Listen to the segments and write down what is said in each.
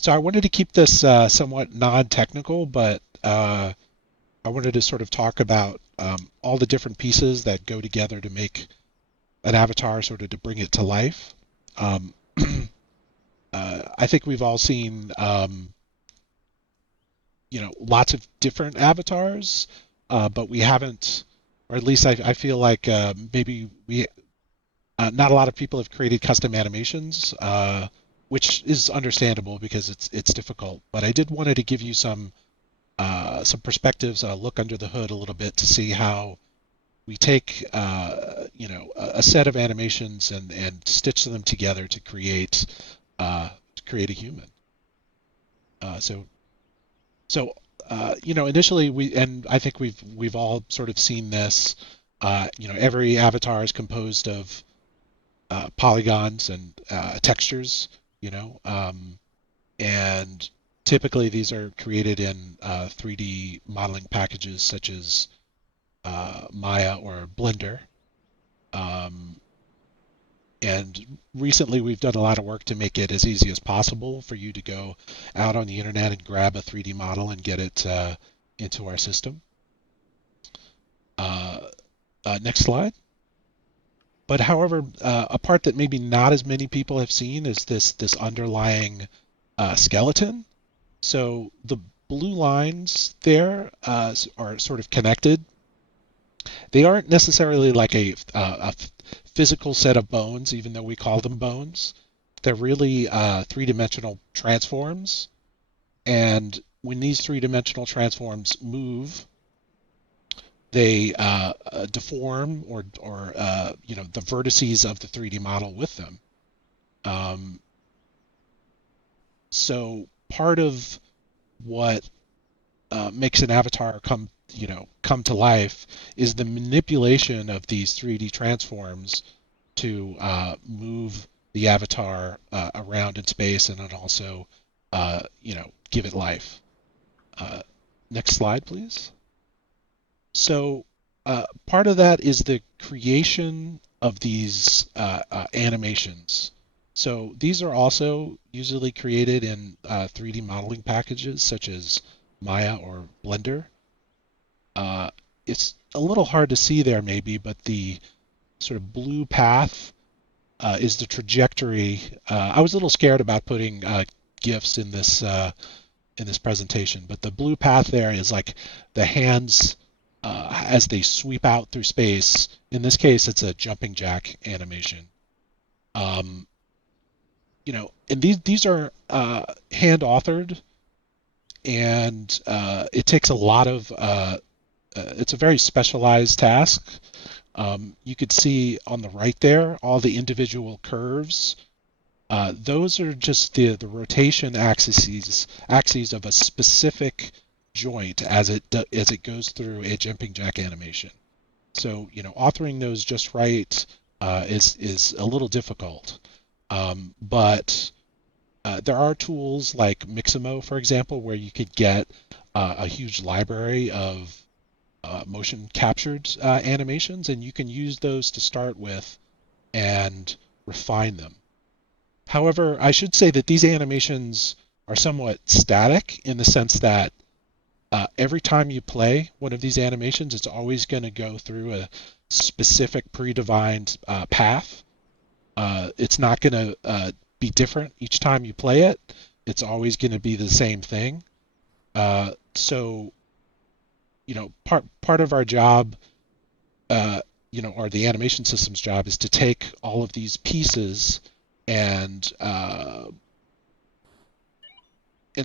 So I wanted to keep this somewhat non-technical, but I wanted to sort of talk about all the different pieces that go together to make an avatar, sort of to bring it to life. Um, I think we've all seen, lots of different avatars, but we haven't, or at least I feel like maybe not a lot of people have created custom animations, which is understandable because it's difficult. But I did wanted to give you some perspectives, look under the hood a little bit to see how we take a set of animations and stitch them together to create a human. Uh, so initially and I think we've all sort of seen this. Every avatar is composed of polygons and textures. You know, and typically these are created in 3D modeling packages such as Maya or Blender. Um, and recently we've done a lot of work to make it as easy as possible for you to go out on the internet and grab a 3D model and get it into our system. Uh, Next slide. But however, a part that maybe not as many people have seen is this underlying skeleton. So the blue lines there are sort of connected. They aren't necessarily like a physical set of bones, even though we call them bones. They're really three-dimensional transforms. And when these three-dimensional transforms move, they deform or the vertices of the 3D model with them. Um, so part of what makes an avatar come to life is the manipulation of these 3D transforms to move the avatar around in space and then also give it life. Uh, Next slide, please. So part of that is the creation of these animations. So these are also usually created in 3D modeling packages such as Maya or Blender. It's a little hard to see there maybe, but the sort of blue path is the trajectory. I was a little scared about putting GIFs in this presentation, but the blue path there is like the hands as they sweep out through space. In this case, it's a jumping jack animation. Um, and these are hand authored, and it takes a lot of. It's a very specialized task. You could see on the right there all the individual curves. Those are just the rotation axes of a specific joint as it goes through a jumping jack animation. So authoring those just right is a little difficult. But there are tools like Mixamo, for example, where you could get a huge library of motion captured animations, and you can use those to start with and refine them. However, I should say that these animations are somewhat static in the sense that every time you play one of these animations, it's always going to go through a specific predefined path. It's not going to be different each time you play it. It's always going to be the same thing. So, part of our job, or the animation system's job, is to take all of these pieces and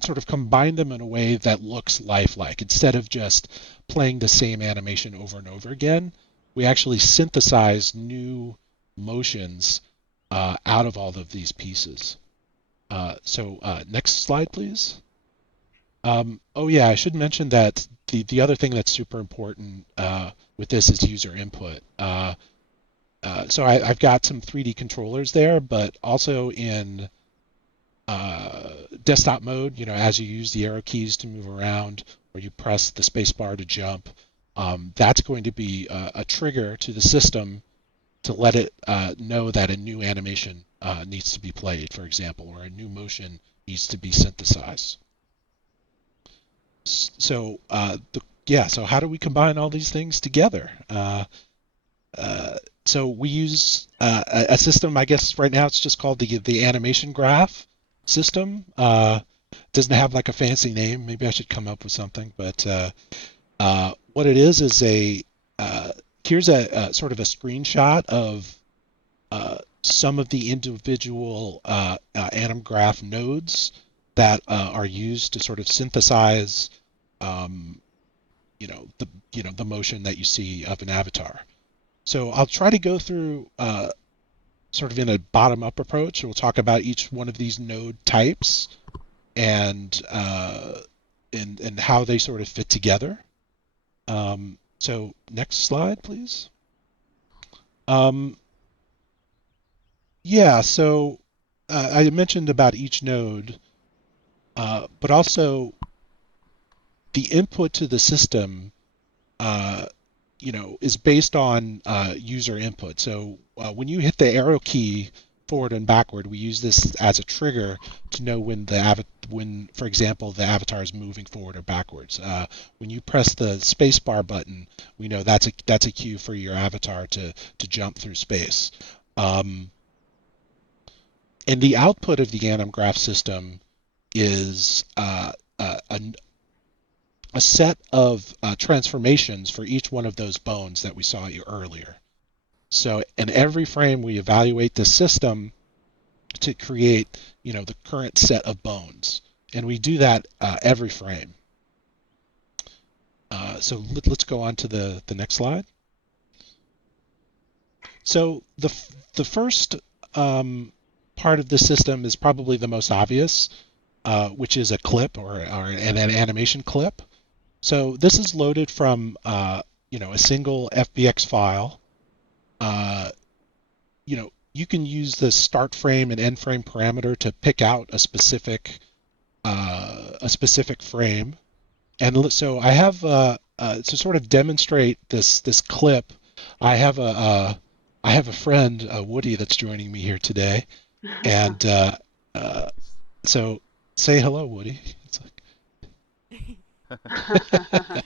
sort of combine them in a way that looks lifelike. Instead of just playing the same animation over and over again, we actually synthesize new motions out of all of these pieces. Next slide, please. Oh yeah, I should mention that the other thing that's super important with this is user input. I've got some 3D controllers there, but also in desktop mode, as you use the arrow keys to move around or you press the space bar to jump, that's going to be a trigger to the system to let it know that a new animation needs to be played, for example, or a new motion needs to be synthesized. So so how do we combine all these things together? Uh, so we use a system. I guess right now it's just called the animation graph system. Doesn't have like a fancy name. Maybe I should come up with something. But what it is a here's a sort of a screenshot of some of the individual anim graph nodes that are used to sort of synthesize, um, the motion that you see of an avatar. So I'll try to go through sort of in a bottom-up approach. We'll talk about each one of these node types and and how they sort of fit together. So next slide, please. Yeah, so I mentioned about each node, but also the input to the system, uh, is based on user input. So when you hit the arrow key forward and backward, we use this as a trigger to know when when, for example, the avatar is moving forward or backwards. When you press the spacebar button, we know that's a cue for your avatar to jump through space. And the output of the anim graph system is a set of transformations for each one of those bones that we saw earlier. So in every frame, we evaluate the system to create, the current set of bones, and we do that every frame. So let's go on to the next slide. So the first part of the system is probably the most obvious, which is a clip or an animation clip. So this is loaded from a single FBX file. You can use the start frame and end frame parameter to pick out a specific frame. And so I have to sort of demonstrate this clip. I have a friend, Woody, that's joining me here today, and so say hello, Woody. It's like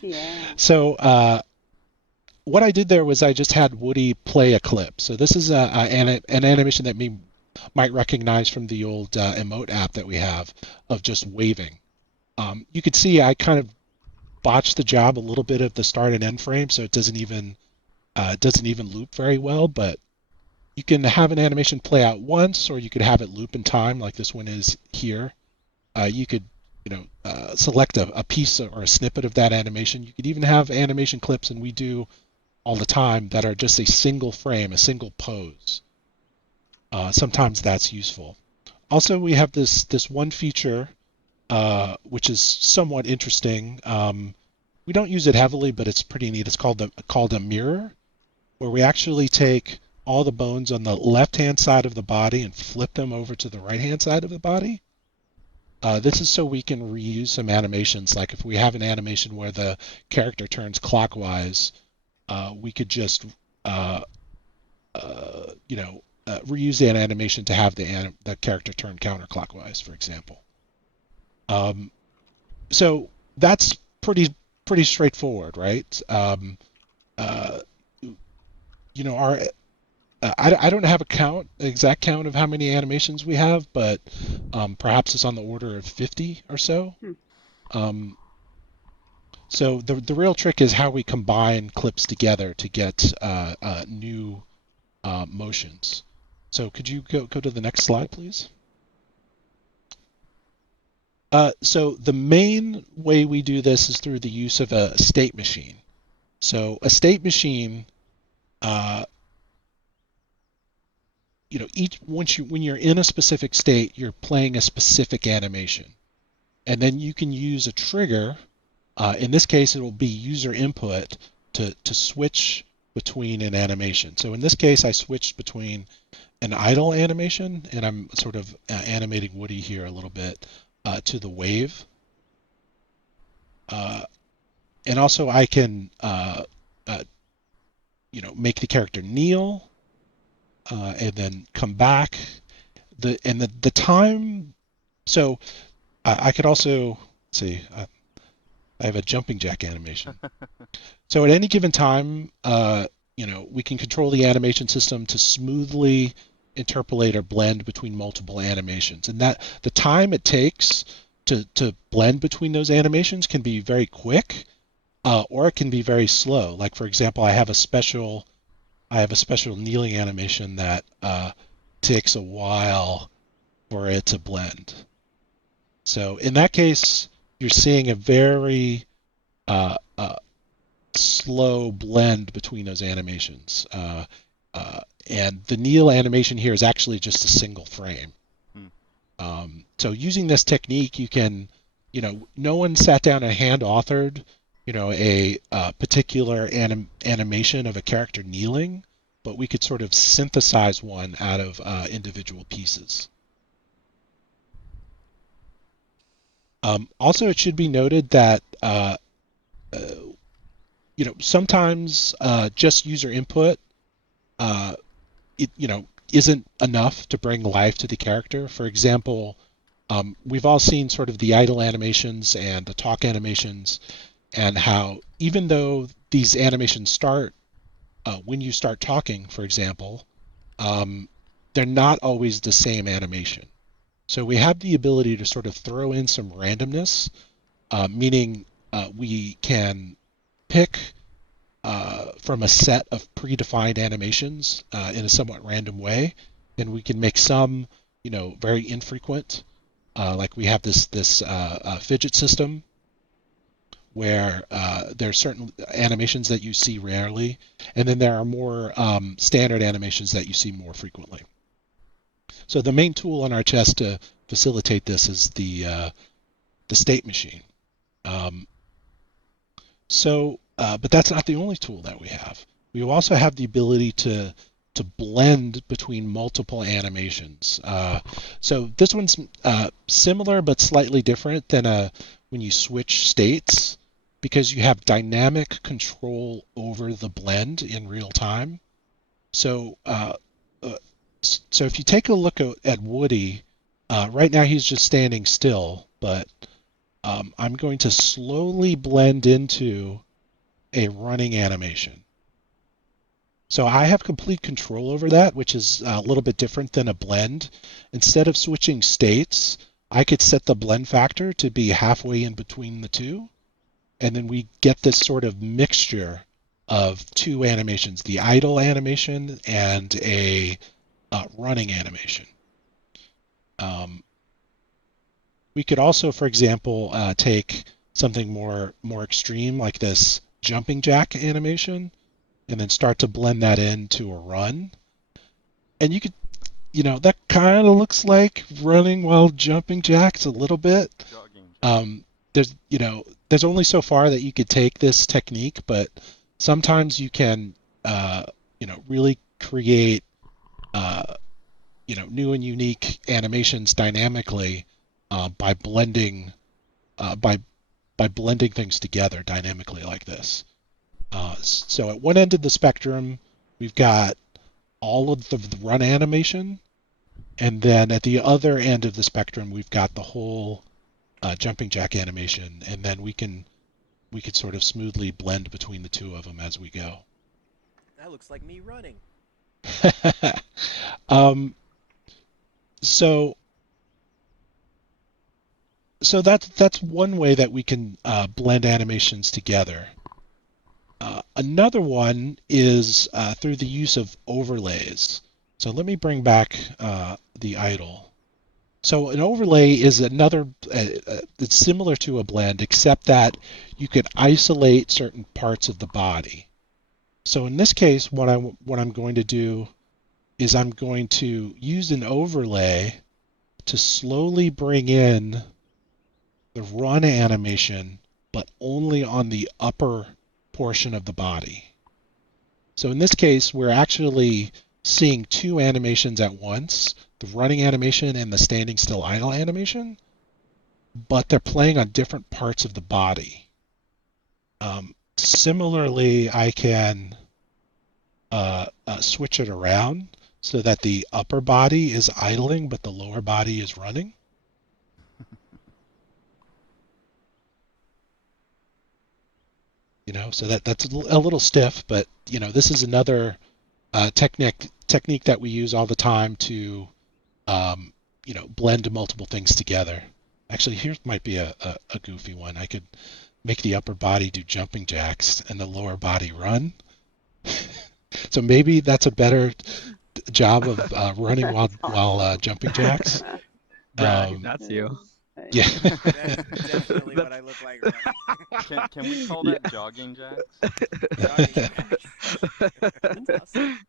Yeah. so what I did there was I just had Woody play a clip. So this is an animation that might recognize from the old emote app that we have of just waving. You could see I kind of botched the job a little bit of the start and end frame, so it doesn't even loop very well. But you can have an animation play out once, or you could have it loop in time, like this one is here. You could select a piece or a snippet of that animation. You could even have animation clips, and we do all the time, that are just a single frame, a single pose. Sometimes that's useful. Also, we have this one feature which is somewhat interesting. We don't use it heavily, but it's pretty neat. It's called a mirror, where we actually take all the bones on the left-hand side of the body and flip them over to the right-hand side of the body. This is so we can reuse some animations. Like if we have an animation where the character turns clockwise, we could just reuse that animation to have the character turn counterclockwise, for example. Um, so that's pretty straightforward, right? Uh, our I don't have exact count of how many animations we have, but perhaps it's on the order of 50 or so. Hmm. Um, so the real trick is how we combine clips together to get new motions. So could you go to the next slide, please? So the main way we do this is through the use of a state machine. So a state machine, uh, when you're in a specific state, you're playing a specific animation, and then you can use a trigger. In this case, it will be user input to switch between an animation. So in this case, I switched between an idle animation, and I'm sort of animating Woody here a little bit, to the wave. And also I can, uh, make the character kneel, and then come back. The time So I could also see. I have a jumping jack animation. So at any given time, we can control the animation system to smoothly interpolate or blend between multiple animations, and that the time it takes to blend between those animations can be very quick, or it can be very slow. Like for example, I have a special kneeling animation that takes a while for it to blend. So in that case, you're seeing a very slow blend between those animations. And the kneel animation here is actually just a single frame. Hmm. So using this technique, you can, no one sat down and hand authored, a particular animation of a character kneeling, but we could sort of synthesize one out of individual pieces. Also, it should be noted that uh, sometimes just user input uh, isn't enough to bring life to the character. For example, we've all seen sort of the idle animations and the talk animations, and how even though these animations start when you start talking, for example, um, they're not always the same animation. So we have the ability to sort of throw in some randomness, meaning we can pick from a set of predefined animations in a somewhat random way, and we can make some, very infrequent. Like we have this fidget system where there are certain animations that you see rarely, and then there are more standard animations that you see more frequently. So the main tool on our chest to facilitate this is the state machine. Um, but that's not the only tool that we have. We also have the ability to blend between multiple animations. So this one's similar but slightly different than when you switch states, because you have dynamic control over the blend in real time. So uh, so if you take a look at Woody, right now he's just standing still, but I'm going to slowly blend into a running animation. So I have complete control over that, which is a little bit different than a blend. Instead of switching states, I could set the blend factor to be halfway in between the two, and then we get this sort of mixture of two animations, the idle animation and a running animation. Um, we could also, for example, take something more extreme like this jumping jack animation, and then start to blend that into a run. And you could, that kind of looks like running while jumping jacks a little bit. Jogging jack. Um, there's only so far that you could take this technique, but sometimes you can, really create, uh, new and unique animations dynamically by blending, by blending things together dynamically like this. So at one end of the spectrum, we've got all of the run animation, and then at the other end of the spectrum, we've got the whole jumping jack animation, and then we could sort of smoothly blend between the two of them as we go. That looks like me running. um, so that's one way that we can blend animations together. Another one is through the use of overlays. So let me bring back the idle. So an overlay is another, it's similar to a blend, except that you could isolate certain parts of the body. So in this case, what I'm going to do is I'm going to use an overlay to slowly bring in the run animation, but only on the upper portion of the body. So in this case, we're actually seeing two animations at once, the running animation and the standing still idle animation, but they're playing on different parts of the body. Similarly, I can switch it around so that the upper body is idling, but the lower body is running. So that's a little stiff, but this is another technique that we use all the time to um, blend multiple things together. Actually, here might be a goofy one. I could make the upper body do jumping jacks and the lower body run. So maybe that's a better job of running while jumping jacks. Yeah, I think Um, that's you. yeah. That's definitely what I That's look like running. Can we call yeah. that jogging jacks? Jogging jacks. That's awesome.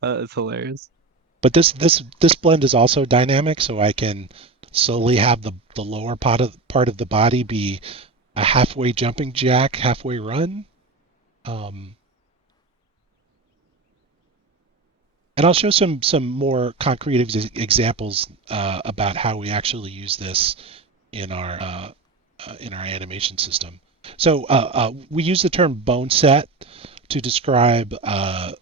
That's hilarious. But this blend is also dynamic, so I can slowly have the lower part of the body be a halfway jumping jack, halfway run. Um, and I'll show some more concrete examples about how we actually use this in our animation system. So we use the term bone set to describe uh,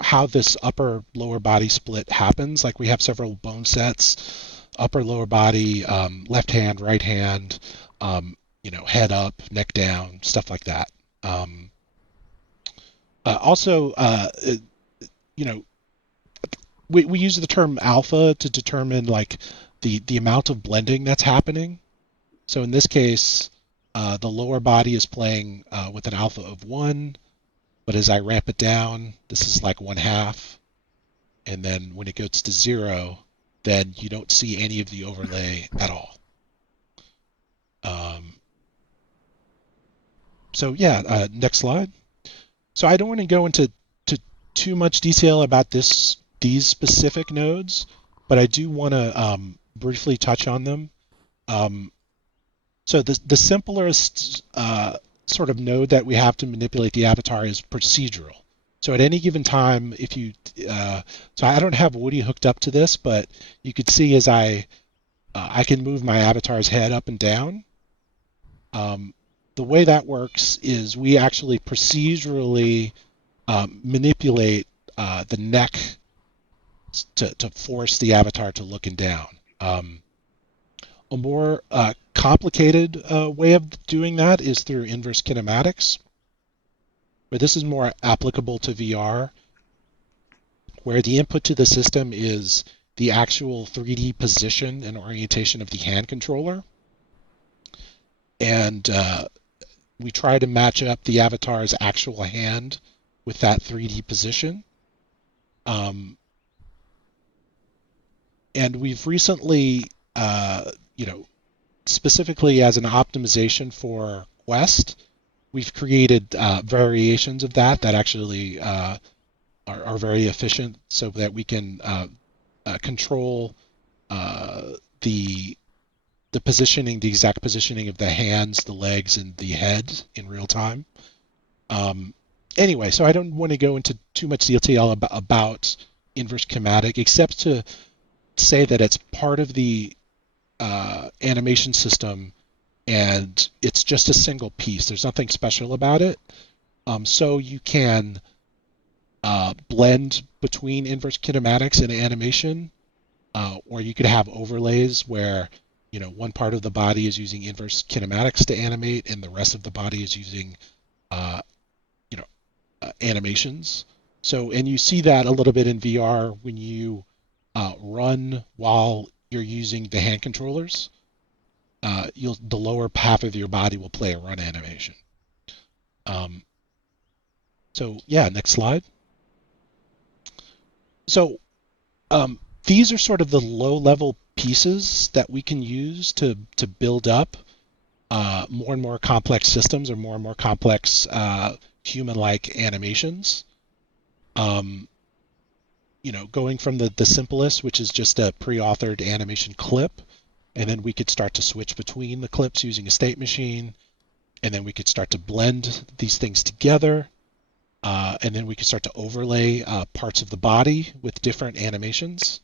how this upper lower body split happens. Like we have several bone sets: upper lower body, left hand, right hand, head up, neck down, stuff like that. Um, also, you know, we use the term alpha to determine like the amount of blending that's happening. So in this case, the lower body is playing with an alpha of 1, but as I ramp it down, this is like 1/2. And then when it goes to 0, then you don't see any of the overlay at all. Um, so yeah, next slide. So I don't want to go into too much detail about these specific nodes, but I do want to briefly touch on them. So the simplest sort of node that we have to manipulate the avatar is procedural. So at any given time, if you, so I don't have Woody hooked up to this, but you could see as I can move my avatar's head up and down. The way that works is we actually procedurally manipulate the neck to force the avatar to looking down. A more complicated way of doing that is through inverse kinematics, where this is more applicable to VR, where the input to the system is the actual 3D position and orientation of the hand controller. And we try to match up the avatar's actual hand with that 3D position. And we've recently, specifically as an optimization for Quest, we've created variations of that actually are very efficient, so that we can control the positioning, the exact positioning of the hands, the legs, and the head in real time. Anyway, so I don't want to go into too much detail about inverse kinematic, except to say that it's part of the animation system, and it's just a single piece. There's nothing special about it. So you can blend between inverse kinematics and animation, or you could have overlays where one part of the body is using inverse kinematics to animate, and the rest of the body is using animations. So, and you see that a little bit in VR when you run while you're using the hand controllers. The lower half of your body will play a run animation. So yeah, next slide. So these are sort of the low-level pieces that we can use to build up more and more complex systems, or more and more complex human-like animations. Going from the simplest, which is just a pre-authored animation clip, and then we could start to switch between the clips using a state machine, and then we could start to blend these things together, and then we could start to overlay parts of the body with different animations,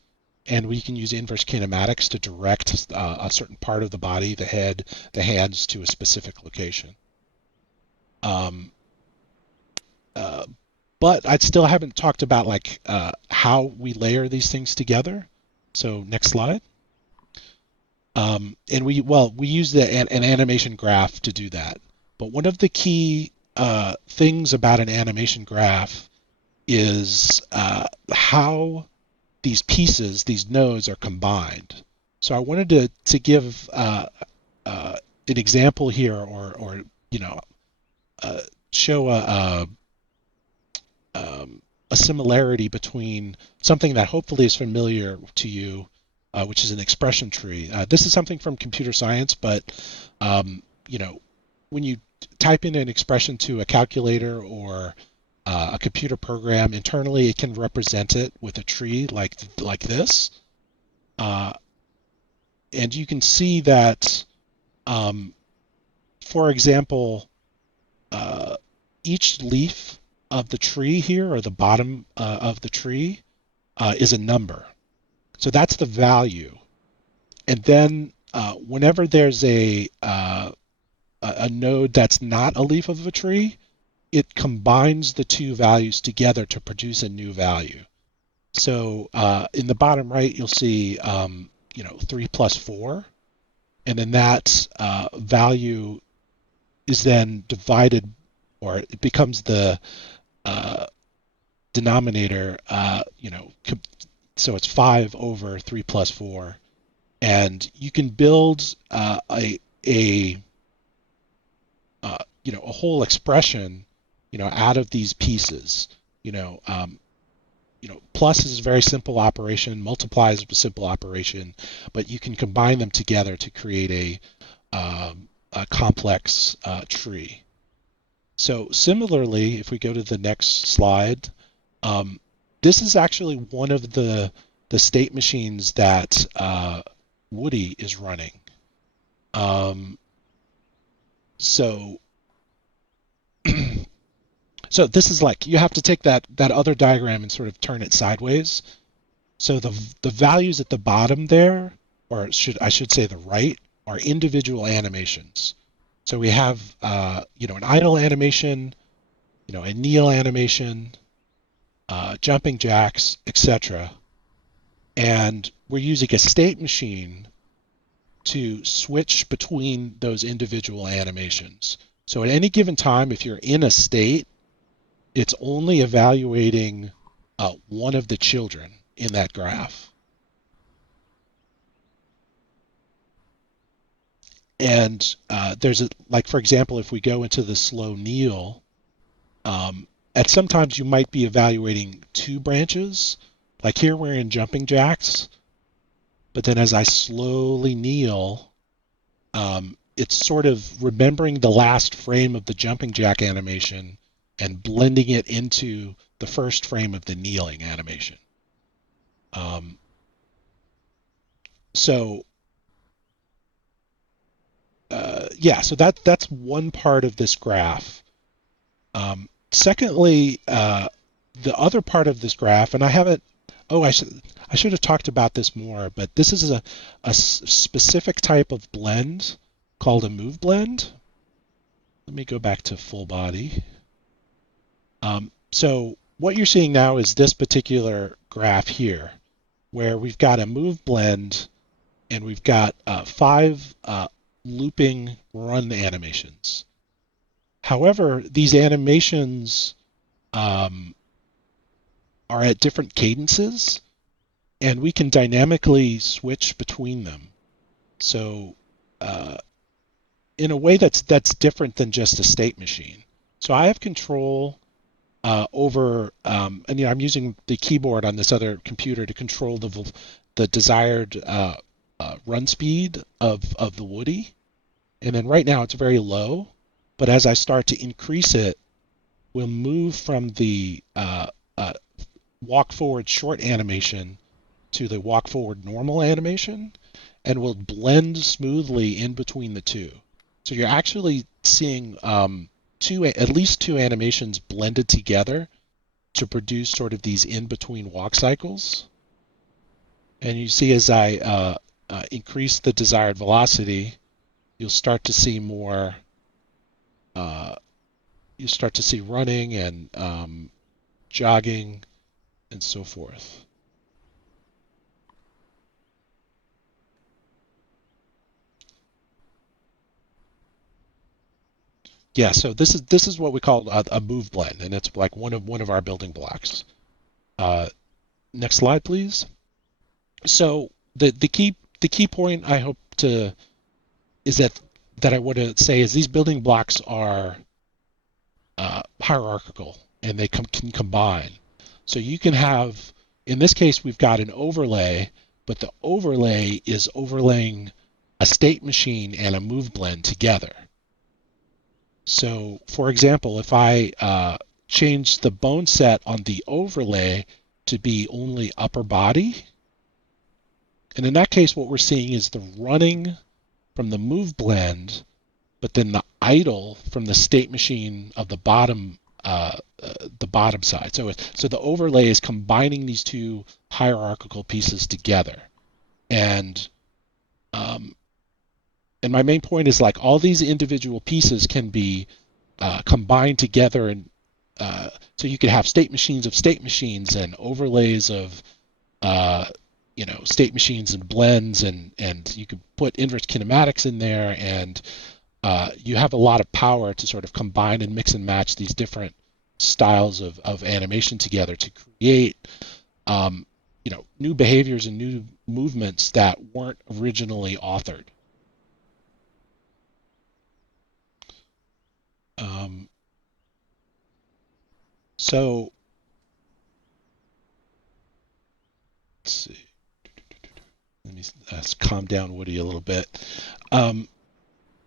and we can use inverse kinematics to direct a certain part of the body, the head, the hands, to a specific location. But I still haven't talked about like how we layer these things together. So next slide. And we use an animation graph to do that. But one of the key things about an animation graph is how these pieces, these nodes, are combined. So I wanted to give an example here, or you know, show a similarity between something that hopefully is familiar to you, which is an expression tree. This is something from computer science, but you know, when you type in an expression to a calculator or a computer program internally, it can represent it with a tree like this, uh, and you can see that, um, for example, uh, each leaf of the tree here, or the bottom of the tree, is a number. So that's the value. And then whenever there's a node that's not a leaf of a tree, it combines the two values together to produce a new value. So in the bottom right, you'll see 3 plus 4, and then that value is then divided, or it becomes the uh, denominator. So it's 5 over 3 plus 4, and you can build a a whole expression out of these pieces. Plus is a very simple operation, multiply is a simple operation, but you can combine them together to create a complex tree. So similarly, if we go to the next slide, this is actually one of the state machines that Woody is running. So so this is like, you have to take that other diagram and sort of turn it sideways. So the values at the bottom there, or I should say the right, are individual animations. So we have an idle animation, a kneel animation, jumping jacks, etc. And we're using a state machine to switch between those individual animations. So at any given time, if you're in a state, it's only evaluating one of the children in that graph. And for example, if we go into the slow kneel, at sometimes you might be evaluating two branches. Like here we're in jumping jacks, but then as I slowly kneel, it's sort of remembering the last frame of the jumping jack animation and blending it into the first frame of the kneeling animation. So that's one part of this graph. Secondly, the other part of this graph, and I haven't. Oh, I should have talked about this more, but this is a specific type of blend called a move blend. Let me go back to full body. So what you're seeing now is this particular graph here, where we've got a move blend and we've got 5 looping run animations. However, these animations are at different cadences, and we can dynamically switch between them. So in a way that's different than just a state machine. So I have control over, and I'm using the keyboard on this other computer to control the desired run speed of the Woody. And then right now it's very low, but as I start to increase it, we'll move from the walk forward short animation to the walk forward normal animation, and we'll blend smoothly in between the two. So you're actually seeing at least two animations blended together to produce sort of these in-between walk cycles. And you see, as I increase the desired velocity, you'll start to see more. You start to see running and jogging and so forth. Yeah, so this is what we call a move blend, and it's like one of our building blocks. Uh, Next slide, please. So the key point I hope to is that I want to say is these building blocks are hierarchical and they can combine. So you can have, in this case, we've got an overlay, but the overlay is overlaying a state machine and a move blend together. So, for example, if I change the bone set on the overlay to be only upper body, and in that case, what we're seeing is the running from the move blend, but then the idle from the state machine of the bottom side. So the overlay is combining these two hierarchical pieces together, and um, and my main point is like all these individual pieces can be combined together, and so you could have state machines of state machines and overlays of uh, state machines and blends, and you could put inverse kinematics in there, and you have a lot of power to sort of combine and mix and match these different styles of animation together to create new behaviors and new movements that weren't originally authored. So let's see. Let me calm down Woody a little bit.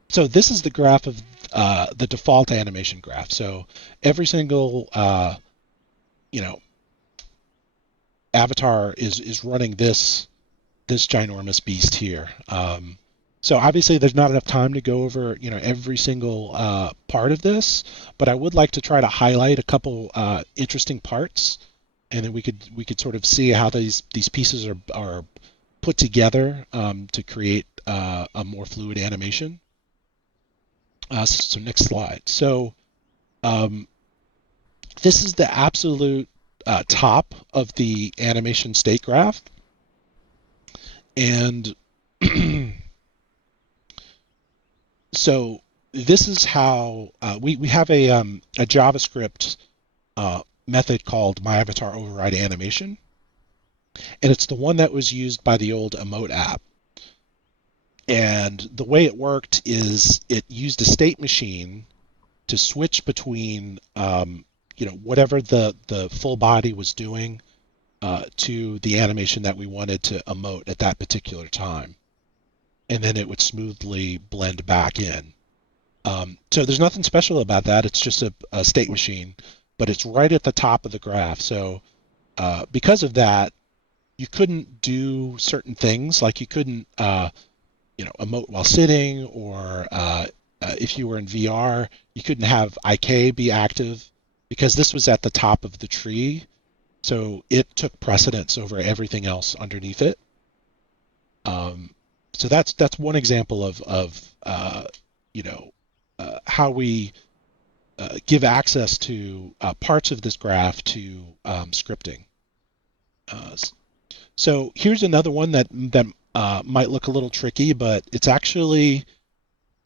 So this is the graph of the default animation graph. So every single avatar is running this ginormous beast here. So obviously there's not enough time to go over every single part of this, but I would like to try to highlight a couple interesting parts, and then we could sort of see how these pieces are put together to create a more fluid animation. So next slide. So this is the absolute top of the animation state graph, and so this is how we have a JavaScript method called myAvatarOverrideAnimation, and it's the one that was used by the old Emote app. And the way it worked is it used a state machine to switch between whatever the full body was doing to the animation that we wanted to emote at that particular time, and then it would smoothly blend back in. So there's nothing special about that. It's just a state machine, but it's right at the top of the graph. So because of that, you couldn't do certain things, like you couldn't emote while sitting, or if you were in VR, you couldn't have IK be active because this was at the top of the tree. So it took precedence over everything else underneath it. So that's one example of how we give access to parts of this graph to scripting. So here's another one that might look a little tricky, but it's actually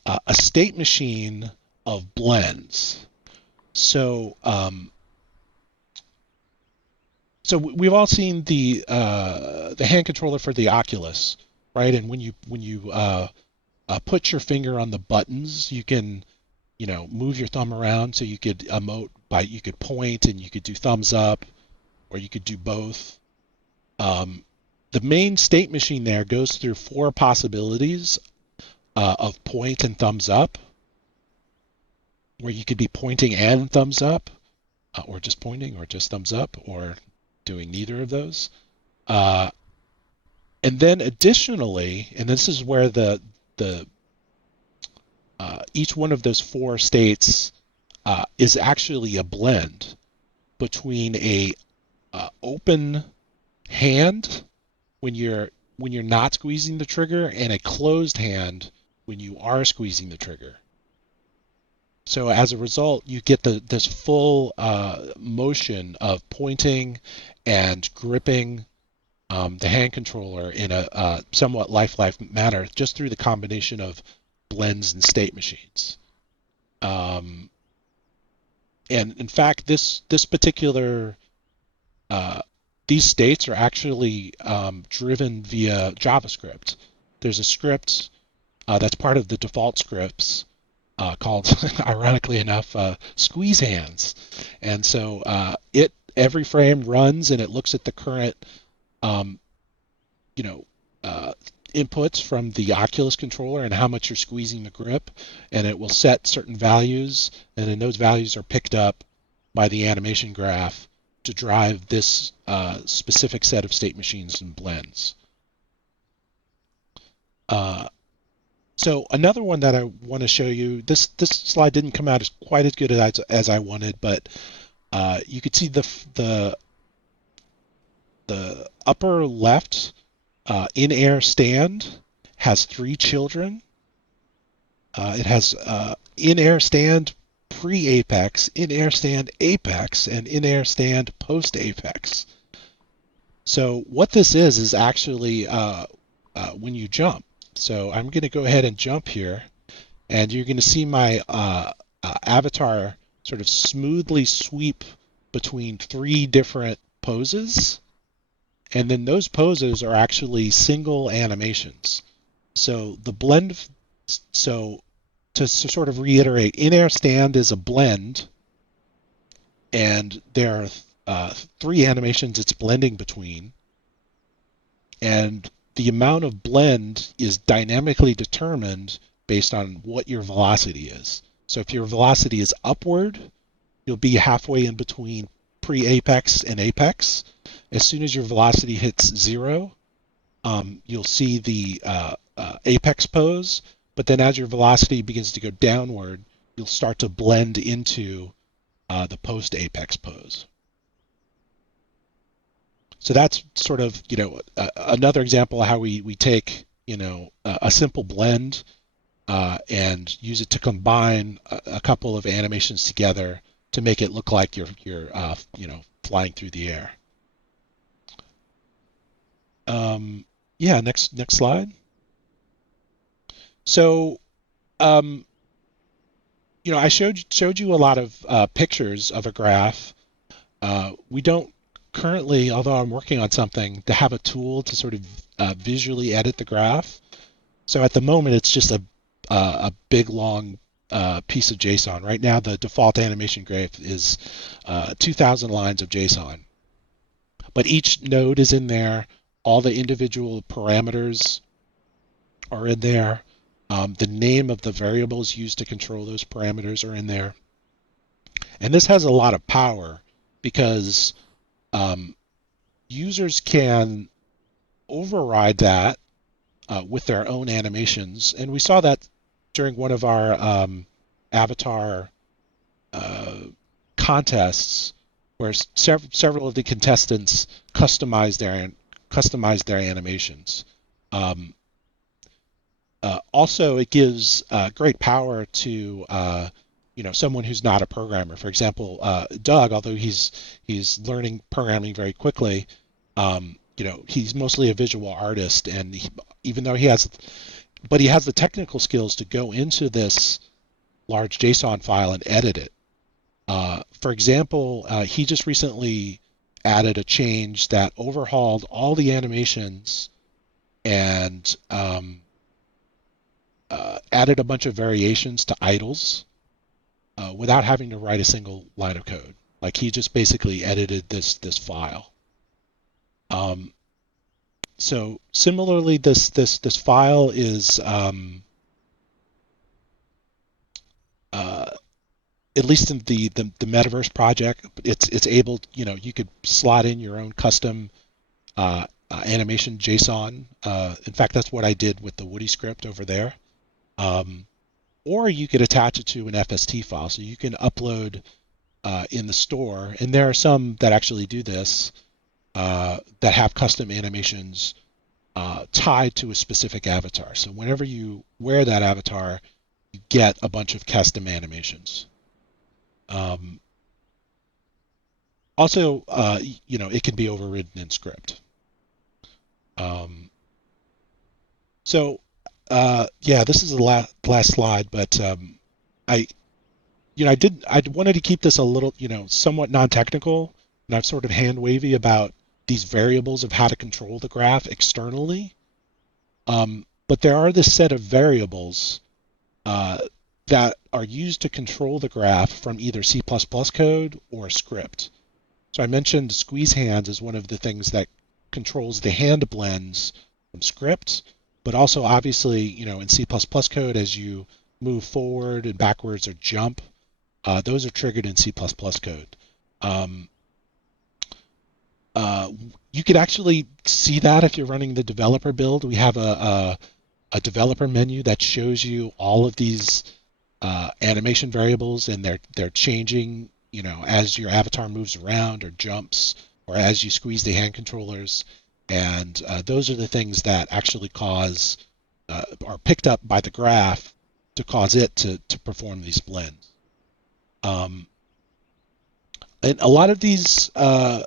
a state machine of blends. So so we've all seen the hand controller for the Oculus, right? And when you put your finger on the buttons, you can move your thumb around, so you could emote you could point, and you could do thumbs up, or you could do both. The main state machine there goes through 4 possibilities of point and thumbs up, where you could be pointing and thumbs up, or just pointing, or just thumbs up, or doing neither of those. And then additionally, and this is where the each one of those 4 states is actually a blend between a open hand when you're not squeezing the trigger, and a closed hand when you are squeezing the trigger. So as a result, you get this full motion of pointing and gripping the hand controller in a somewhat lifelike manner, just through the combination of blends and state machines. And in fact, this particular these states are actually driven via JavaScript. There's a script that's part of the default scripts called, ironically enough, squeeze hands. And so it every frame runs and it looks at the current, um, you know, uh, inputs from the Oculus controller and how much you're squeezing the grip, and it will set certain values, and then those values are picked up by the animation graph to drive this specific set of state machines and blends. Uh, So another one that I want to show you, this slide didn't come out as quite as good as I wanted, but you could see the upper left in-air stand has 3 children. It has in-air stand pre-apex, in-air stand apex, and in-air stand post-apex. So what this is actually when you jump. So I'm going to go ahead and jump here. And you're going to see my avatar sort of smoothly sweep between 3 different poses. And then those poses are actually single animations. So the blend, so to sort of reiterate, in-air stand is a blend, and there are 3 animations it's blending between. And the amount of blend is dynamically determined based on what your velocity is. So if your velocity is upward, you'll be halfway in between pre-apex and apex. As soon as your velocity hits 0, you'll see the apex pose. But then as your velocity begins to go downward, you'll start to blend into the post-apex pose. So that's sort of, another example of how we take, a simple blend and use it to combine a couple of animations together to make it look like you're flying through the air. Yeah, next slide. So, I showed you a lot of pictures of a graph. We don't currently, although I'm working on something, to have a tool to sort of visually edit the graph. So at the moment, it's just a big long piece of JSON. Right now, the default animation graph is 2,000 lines of JSON. But each node is in there. All the individual parameters are in there. The name of the variables used to control those parameters are in there. And this has a lot of power because users can override that with their own animations. And we saw that during one of our avatar contests where several of the contestants customized their animations. Also, it gives great power to someone who's not a programmer. For example, Doug, although he's learning programming very quickly, he's mostly a visual artist, and even though he has the technical skills to go into this large JSON file and edit it. For example, he just recently added a change that overhauled all the animations and added a bunch of variations to idles without having to write a single line of code. Like he just basically edited this file. So similarly, this file is at least in the metaverse project, it's able, you could slot in your own custom animation JSON. In fact, that's what I did with the Woody script over there. Or you could attach it to an FST file, so you can upload in the store. And there are some that actually do this that have custom animations tied to a specific avatar. So whenever you wear that avatar, you get a bunch of custom animations. Also, it can be overridden in script. So, yeah, this is the last slide, but I I wanted to keep this a little, somewhat non-technical, and I'm sort of hand wavy about these variables of how to control the graph externally. But there are this set of variables uh, that are used to control the graph from either C++ code or a script. So I mentioned squeeze hands is one of the things that controls the hand blends from script, but also obviously, in C++ code, as you move forward and backwards or jump, those are triggered in C++ code. Um, uh, you could actually see that if you're running the developer build. We have a developer menu that shows you all of these animation variables, and they're changing, as your avatar moves around or jumps, or as you squeeze the hand controllers. And those are the things that actually cause are picked up by the graph to cause it to perform these blends. And a lot of these, so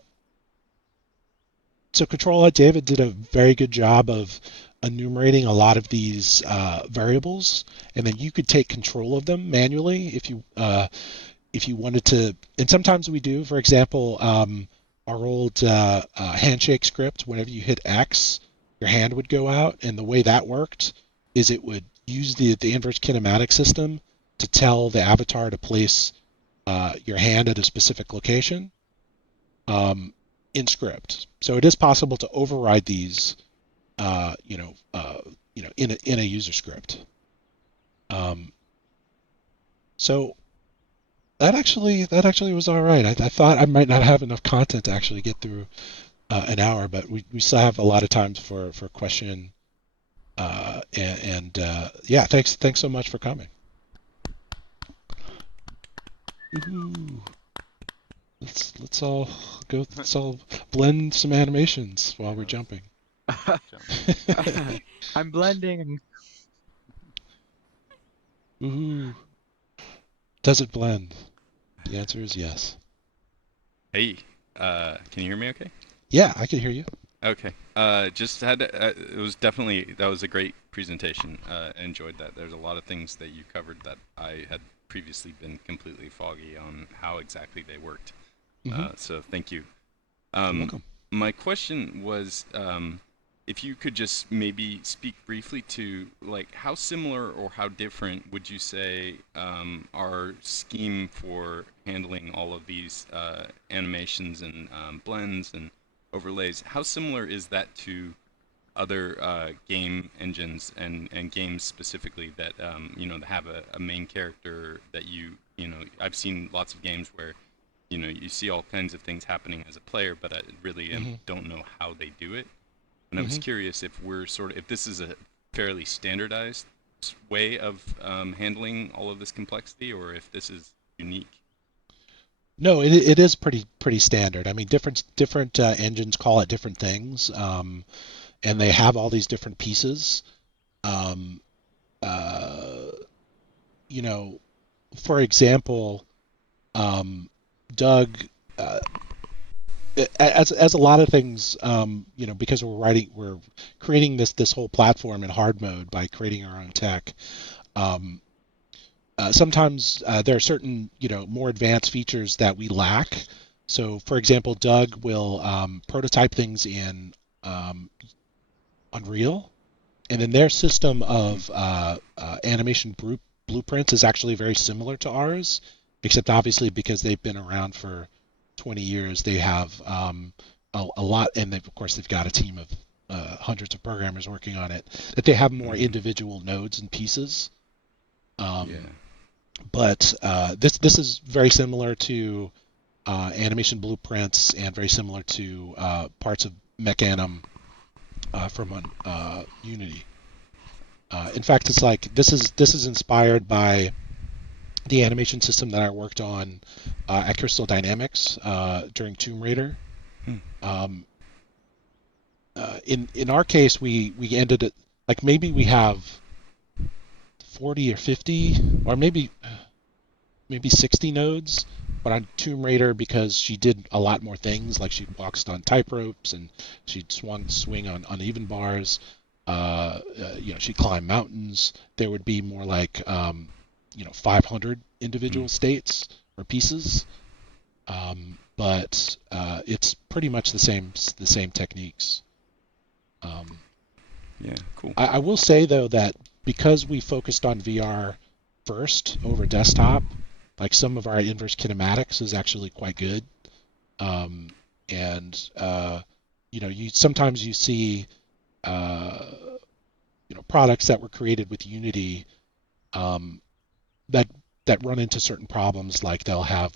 Control David did a very good job of enumerating a lot of these variables, and then you could take control of them manually if you wanted to. And sometimes we do. For example, our old handshake script, whenever you hit X, your hand would go out, and the way that worked is it would use the inverse kinematic system to tell the avatar to place your hand at a specific location in script. So it is possible to override these, in a user script. So that actually was all right. I thought I might not have enough content to actually get through an hour, but we still have a lot of time for question. Yeah, thanks so much for coming. Woohoo. Let's all go. Let's all blend some animations while we're jumping. I'm blending. Woohoo! Does it blend? The answer is yes. Hey, can you hear me okay? Yeah, I can hear you. Okay. Just had it was definitely that was a great presentation. Enjoyed that. There's a lot of things that you covered that I had previously been completely foggy on how exactly they worked. So thank you. You're welcome. My question was, if you could just maybe speak briefly to like how similar or how different would you say our scheme for handling all of these animations and blends and overlays, how similar is that to other game engines and games specifically that that have a main character that I've seen lots of games where you see all kinds of things happening as a player, but I really don't know how they do it. And I was curious if if this is a fairly standardized way of handling all of this complexity, or if this is unique. No, it is pretty standard. I mean, different engines call it different things, and they have all these different pieces. Um, uh, for example, Doug, as a lot of things, because we're creating this whole platform in hard mode by creating our own tech. Sometimes there are certain, more advanced features that we lack. So, for example, Doug will prototype things in Unreal, and then their system of animation blueprints is actually very similar to ours, except obviously because they've been around for 20 years, they have a lot, and of course they've got a team of hundreds of programmers working on it, that they have more individual nodes and pieces. But this is very similar to animation blueprints and very similar to parts of Mechanim from Unity. In fact, it's like this is inspired by the animation system that I worked on at Crystal Dynamics during Tomb Raider. In our case, we ended it like maybe we have 40 or 50, or maybe 60 nodes. But on Tomb Raider, because she did a lot more things, like she walked on tight ropes and she'd swing on uneven bars. She'd climb mountains. There would be more like 500 individual states or pieces. But it's pretty much the same techniques. Yeah, cool. I will say though that because we focused on VR first over desktop, like some of our inverse kinematics is actually quite good. And you sometimes you see products that were created with Unity um, that run into certain problems, like they'll have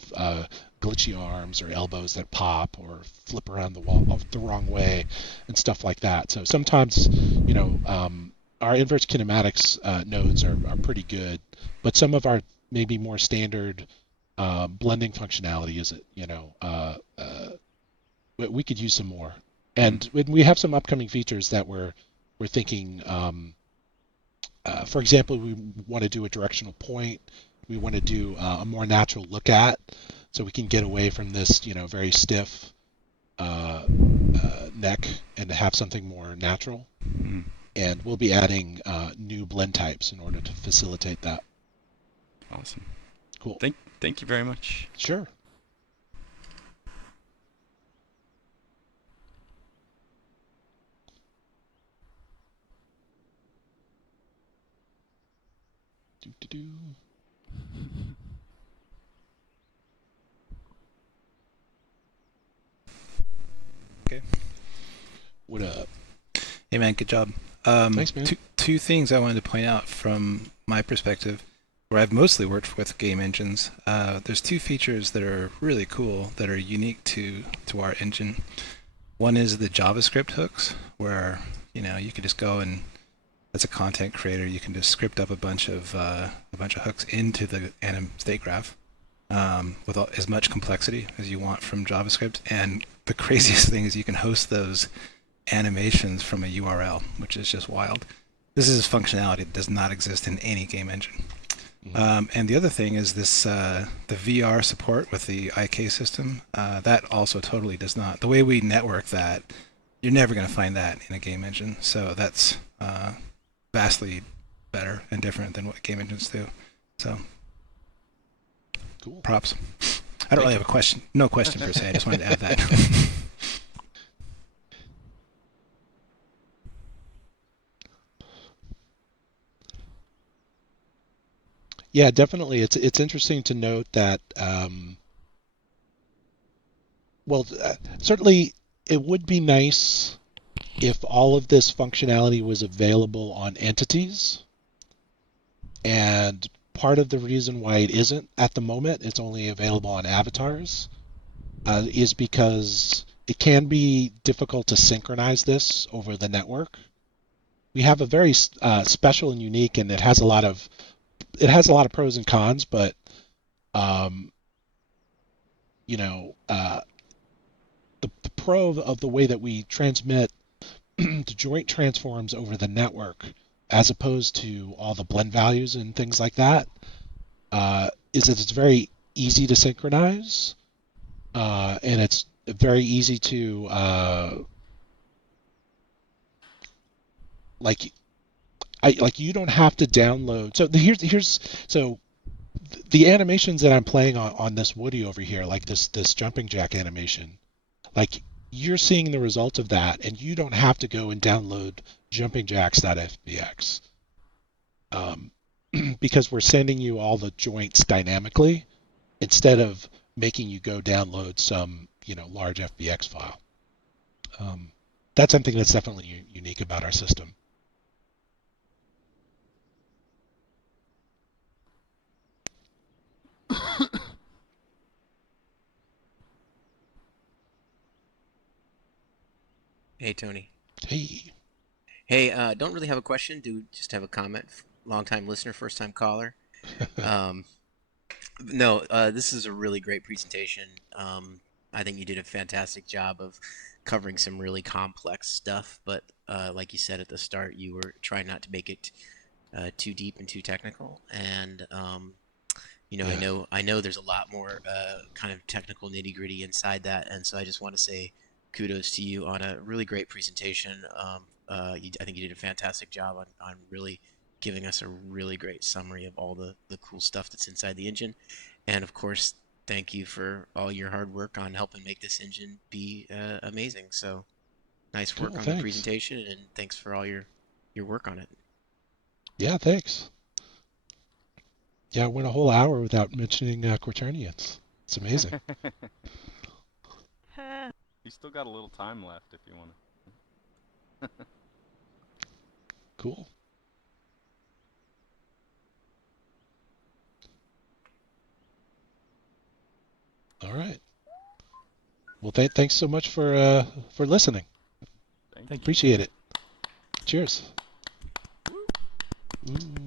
glitchy arms or elbows that pop or flip around the wall the wrong way and stuff like that. So sometimes, our inverse kinematics nodes are pretty good, but some of our maybe more standard blending functionality is, we could use some more. And we have some upcoming features that we're thinking. For example, we want to do a directional point. We want to do a more natural look at, so we can get away from this, very stiff neck and have something more natural. Mm. And we'll be adding new blend types in order to facilitate that. Awesome. Cool. Thank you very much. Sure. Do. Okay. What up? Hey man, good job. Thanks, man. Two things I wanted to point out from my perspective, where I've mostly worked with game engines. There's two features that are really cool that are unique to our engine. One is the JavaScript hooks, where you can just go and, as a content creator, you can just script up a bunch of hooks into the anim state graph with as much complexity as you want from JavaScript. And the craziest thing is you can host those animations from a URL, which is just wild. This is functionality that does not exist in any game engine. And the other thing is this the VR support with the IK system. That also totally does not. The way we network that, you're never going to find that in a game engine. So that's vastly better and different than what game engines do. So, Cool. props. I don't really have a question. No question per se. I just wanted to add that. Yeah, definitely. It's interesting to note that, certainly it would be nice if all of this functionality was available on entities. And part of the reason why it isn't at the moment, it's only available on avatars, is because it can be difficult to synchronize this over the network. We have a very special and unique, and it has a lot of pros and cons, but the pro of the way that we transmit the joint transforms over the network, as opposed to all the blend values and things like that, is that it's very easy to synchronize, and it's very easy to you don't have to download. So the animations that I'm playing on this Woody over here, like this jumping jack animation, like you're seeing the result of that, and you don't have to go and download jumpingjacks.fbx, because we're sending you all the joints dynamically instead of making you go download some large FBX file. That's something that's definitely unique about our system. Hey, Tony. Hey. Hey, don't really have a question. Do just have a comment. Long-time listener, first-time caller. Um, no, this is a really great presentation. I think you did a fantastic job of covering some really complex stuff, but like you said at the start, you were trying not to make it too deep and too technical. And Yeah. I know there's a lot more kind of technical nitty-gritty inside that, and so I just want to say kudos to you on a really great presentation. I think you did a fantastic job on really giving us a really great summary of all the cool stuff that's inside the engine. And of course, thank you for all your hard work on helping make this engine be amazing. So nice work Cool, on thanks. the presentation, and thanks for all your work on it. Yeah, thanks. Yeah, I went a whole hour without mentioning Quaternions. It's amazing. You still got a little time left if you want to. Cool. All right. Well, thanks so much for listening. Thank Thank you. Appreciate it. Cheers. Ooh.